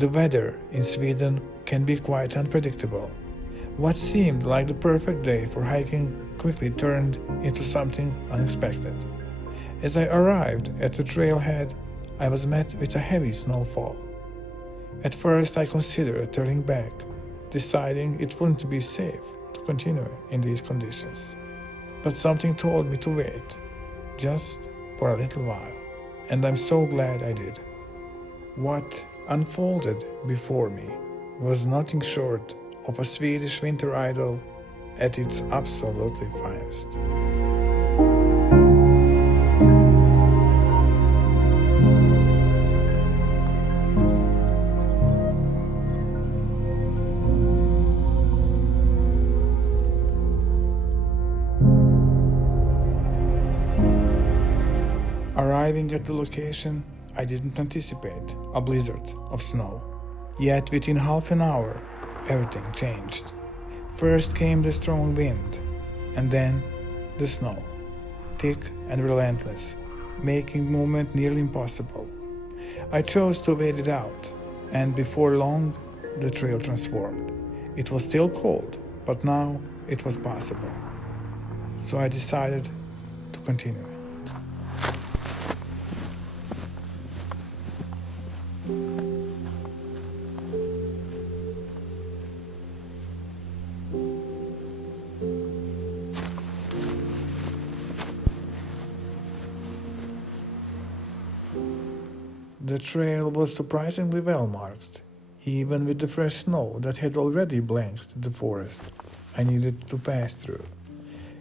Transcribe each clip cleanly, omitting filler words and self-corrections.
The weather in Sweden can be quite unpredictable. What seemed like the perfect day for hiking quickly turned into something unexpected. As I arrived at the trailhead, I was met with a heavy snowfall. At first I considered turning back, deciding it wouldn't be safe to continue in these conditions. But something told me to wait, just for a little while, and I'm so glad I did. What unfolded before me was nothing short of a Swedish winter idyll at its absolutely finest. Arriving at the location, I didn't anticipate a blizzard of snow. Yet within half an hour, everything changed. First came the strong wind, and then the snow, thick and relentless, making movement nearly impossible. I chose to wait it out, and before long, the trail transformed. It was still cold, but now it was possible. So I decided to continue. The trail was surprisingly well marked, even with the fresh snow that had already blanched the forest I needed to pass through.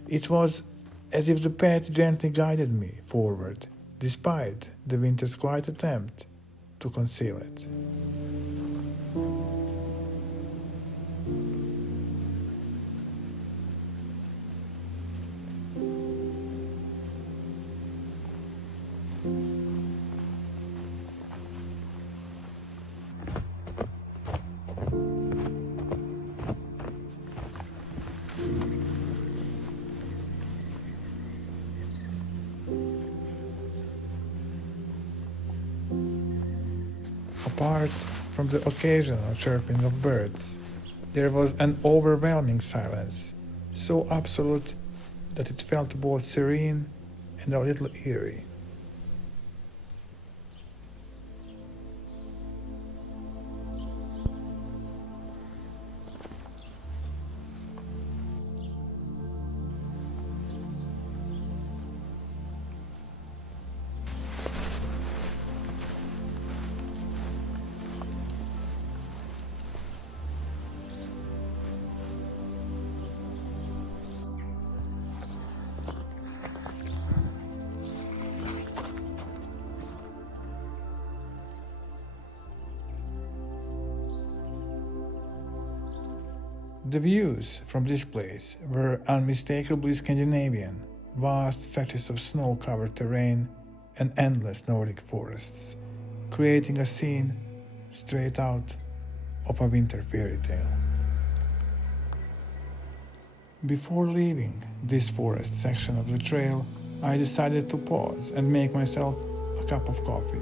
It was as if the path gently guided me forward, despite the winter's quiet attempt to conceal it. Apart from the occasional chirping of birds, there was an overwhelming silence, so absolute that it felt both serene and a little eerie. The views from this place were unmistakably Scandinavian, vast stretches of snow-covered terrain and endless Nordic forests, creating a scene straight out of a winter fairy tale. Before leaving this forest section of the trail, I decided to pause and make myself a cup of coffee.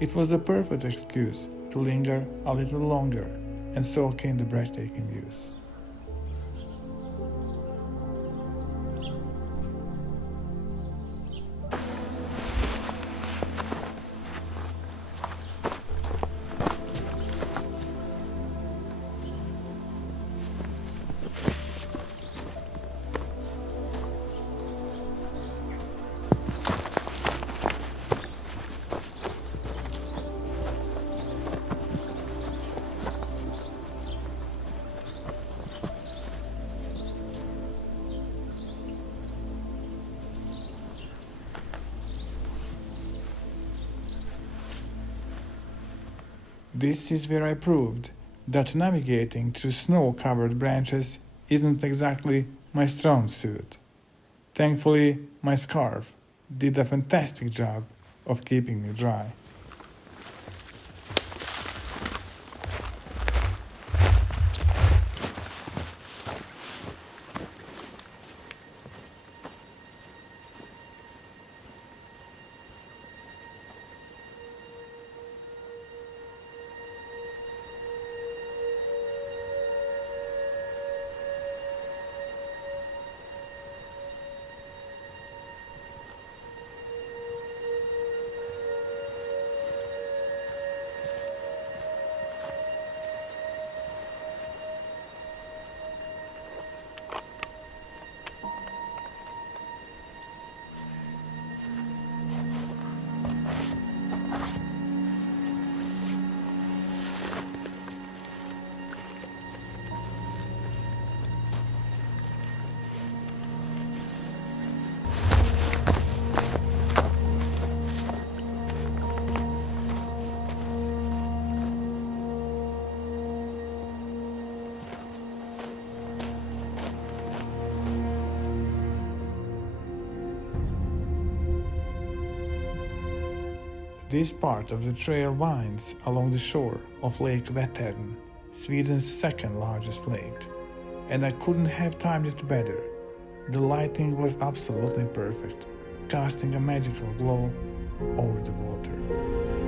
It was the perfect excuse to linger a little longer and soak in the breathtaking views. This is where I proved that navigating through snow-covered branches isn't exactly my strong suit. Thankfully, my scarf did a fantastic job of keeping me dry. This part of the trail winds along the shore of Lake Vättern, Sweden's second largest lake, and I couldn't have timed it better. The lighting was absolutely perfect, casting a magical glow over the water.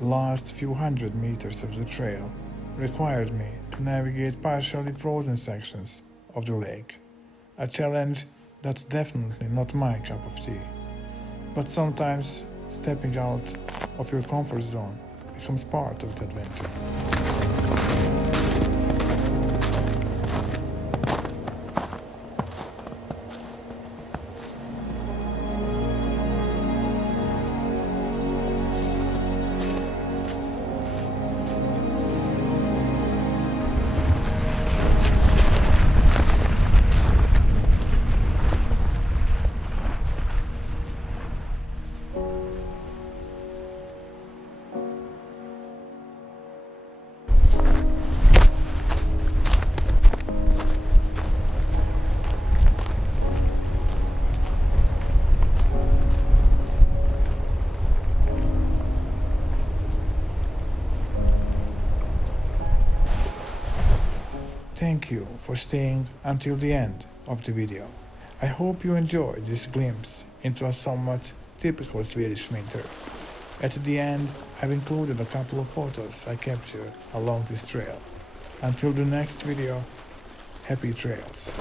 Last few hundred meters of the trail required me to navigate partially frozen sections of the lake, a challenge that's definitely not my cup of tea. But sometimes stepping out of your comfort zone becomes part of the adventure. Thank you for staying until the end of the video. I hope you enjoyed this glimpse into a somewhat typical Swedish winter. At the end, I've included a couple of photos I captured along this trail. Until the next video, happy trails.